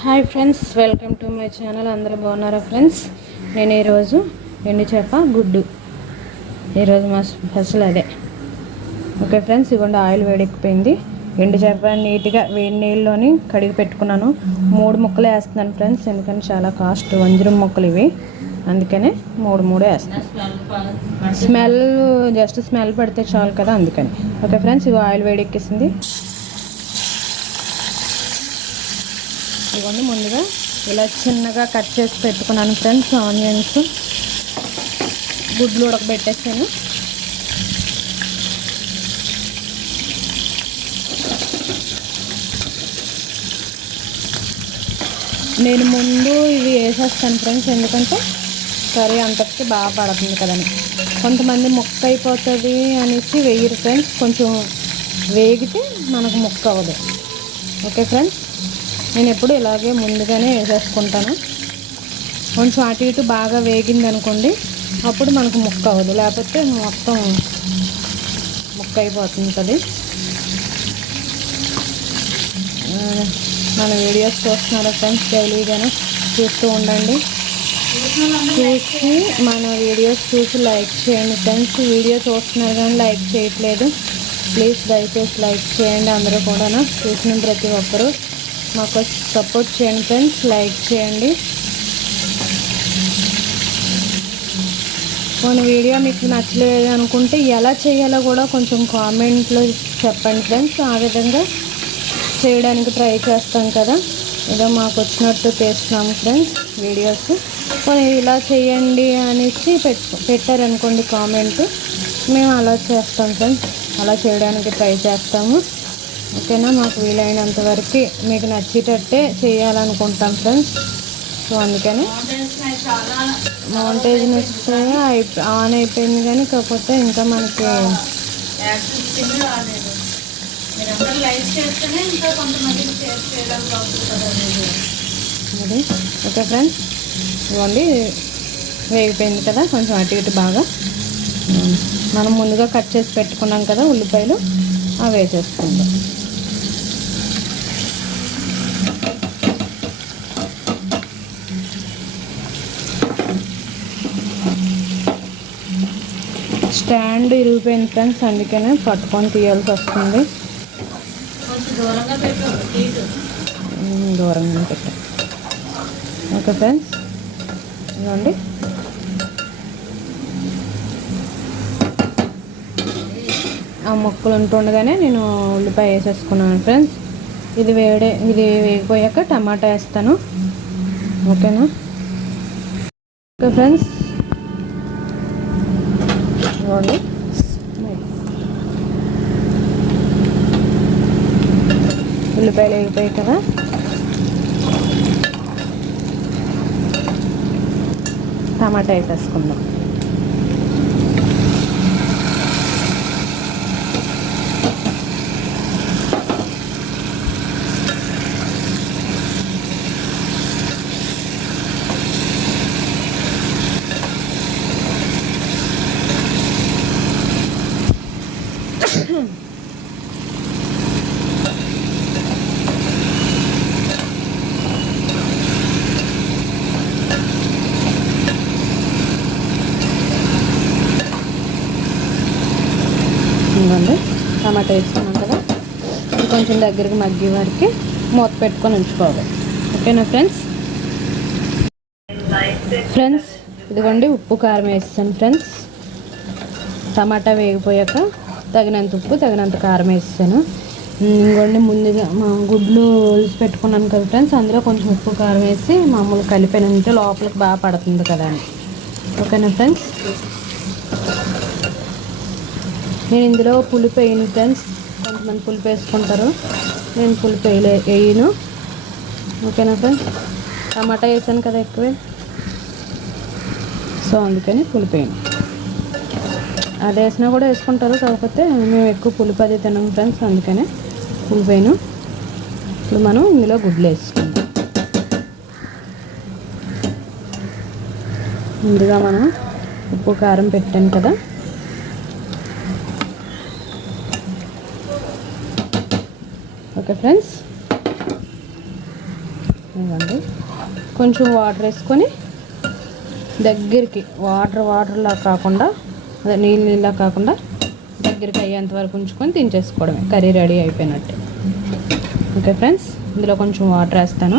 Hi friends welcome to my channel. అందరూ బాగున్నారా friends? నేను ఈరోజు ఎండు చేప గుడ్డు. ఈరోజు మా స్పెషల్ అదే. ఓకే ఫ్రెండ్స్ ఇవ్వండి ఆయిల్ వేడెక్కిపోయింది. ఎండు చేప నీట్గా వేడి నీళ్ళలోని కడిగి పెట్టుకున్నాను. మూడు ముక్కలు వేస్తున్నాను ఫ్రెండ్స్ ఎందుకంటే చాలా కాస్ట్ వంజరం ముక్కలు ఇవి. అందుకనే మూడు మూడు వేస్తాను స్మెల్ జస్ట్ స్మెల్ పడితే చాలు కదా అందుకని. ఓకే ఫ్రెండ్స్ ఇవి ఆయిల్ వేడెక్కేసింది. ఇదిగోండి ముందుగా ఇలా చిన్నగా కట్ చేసి పెట్టుకున్నాను ఫ్రెండ్స్ ఆనియన్స్. గుడ్లు ఉడకబెట్టేసాను. నేను ముందు ఇవి వేసేస్తాను ఫ్రెండ్స్ ఎందుకంటే కర్రీ అంతటికి బాగా పడుతుంది కదని కొంతమంది ముక్క అయిపోతుంది అనేసి వేయరు ఫ్రెండ్స్ కొంచెం వేగితే మనకు ముక్క అవ్వదు. Okay friends? నేను ఎప్పుడు ఇలాగే ముందుగానే వేసేసుకుంటాను. కొంచెం అటు ఇటు బాగా వేగింది అనుకోండి అప్పుడు మనకు ముక్క అవ్వదు. లేకపోతే మొత్తం ముక్క అయిపోతుంటుంది మన వీడియోస్ చూస్తున్నారా ఫ్రెండ్స్ డైలీగానే చూస్తూ ఉండండి. చూసి మన వీడియోస్ చూసి లైక్ చేయండి ఫ్రెండ్స్ వీడియో చూస్తున్నారు కానీ లైక్ చేయట్లేదు. ప్లీజ్ దయచేసి లైక్ చేయండి అందరూ కూడా చూసిన ప్రతి ఒక్కరూ. మాకు సపోర్ట్ చేయండి ఫ్రెండ్స్ లైక్ చేయండి. మన వీడియో మీకు నచ్చలేదు అనుకుంటే ఎలా చేయాలో కూడా కొంచెం కామెంట్లో చెప్పండి ఫ్రెండ్స్ ఆ విధంగా చేయడానికి ట్రై చేస్తాం కదా. ఏదో మాకు వచ్చినట్టు చేస్తున్నాము ఫ్రెండ్స్ వీడియోస్ కొన్ని ఇలా చేయండి అనేసి పెట్టారనుకోండి కామెంట్ మేము అలా చేస్తాం ఫ్రెండ్స్ అలా చేయడానికి ట్రై చేస్తాము. ఓకేనా? మాకు వీలైనంత వరకు మీకు నచ్చేటట్టే చేయాలనుకుంటాం ఫ్రెండ్స్. సో అందుకని మౌంటేజ్ వస్తే ఆన్ అయిపోయింది కానీ కాకపోతే ఇంకా మనకి అది. Okay friends. ఇవ్వండి వేగిపోయింది కదా? కొంచెం అటు ఇటు బాగా. మనం ముందుగా కట్ చేసి పెట్టుకున్నాం కదా ఉల్లిపాయలు. అవి వేసేసుకుందాం. స్టాండ్ ఇరిగిపోయింది ఫ్రెండ్స్ అందుకనే పట్టుకొని తీయాల్సి వస్తుంది. దూరంగా పెట్టు. ఓకే ఫ్రెండ్స్ ఇదిగోండి. ఆ ముక్కలు ఉంటుండగానే నేను ఉల్లిపాయ వేసేసుకున్నాను ఫ్రెండ్స్. ఇది వేడే ఇది వేగిపోయాక టమాటా వేస్తాను. ఓకేనా? Okay friends. చూడండి. ఉల్లిపాయలు వేగిపోయాయి కదా. టమాటా వేసేసుకుందాం. ఇదిగోండి టమాటా వేసుకున్నాం కదా. కొంచెం దగ్గరికి మగ్గే వరకు మూత పెట్టుకొని ఉంచుకోవాలి. ఓకేనా ఫ్రెండ్స్? ఫ్రెండ్స్ ఇదిగోండి ఉప్పు కారం వేస్తాను ఫ్రెండ్స్. టమాటా వేగిపోయాక తగినంత ఉప్పు తగినంత కారం వేస్తాను ఇంకోండి ముందుగా మా గుడ్లు ఒలిసి పెట్టుకున్నాను కదా ఫ్రెండ్స్. అందులో కొంచెం ఉప్పు కారం వేసి మామూలు కలిపానంటే లోపలికి బాగా పడుతుంది కదా అని ఓకేనా ఫ్రెండ్స్? నేను ఇందులో పులుపు వేయను ఫ్రెండ్స్. కొంతమంది పులిపు వేసుకుంటారు. నేను పులుపు వేయలే వేయను. ఓకేనా ఫ్రెండ్స్? టమాటా వేసాను కదా ఎక్కువే. సో అందుకని పులుపు వేయను. అది వేసినా కూడా వేసుకుంటారు. కాకపోతే మేము ఎక్కువ పులుపు అది తిన్నాం ఫ్రెండ్స్. అందుకనే పులుపు వేయను. ఇప్పుడు మనం ఇందులో గుడ్లు వేసుకుంటాం ముందుగా మనం ఉప్పు కారం పెట్టాను కదా. Okay friends. ఇవ్వండి. కొంచెం వాటర్ వేసుకొని దగ్గరికి వాటర్ వాటర్లా కాకుండా అదే నీళ్ళు నీళ్ళ కాకుండా దగ్గరికి అయ్యేంత వరకు ఉంచుకొని తినేసుకోవడమే కర్రీ రెడీ అయిపోయినట్టు. ఓకే ఫ్రెండ్స్ ఇందులో కొంచెం వాటర్ వేస్తాను.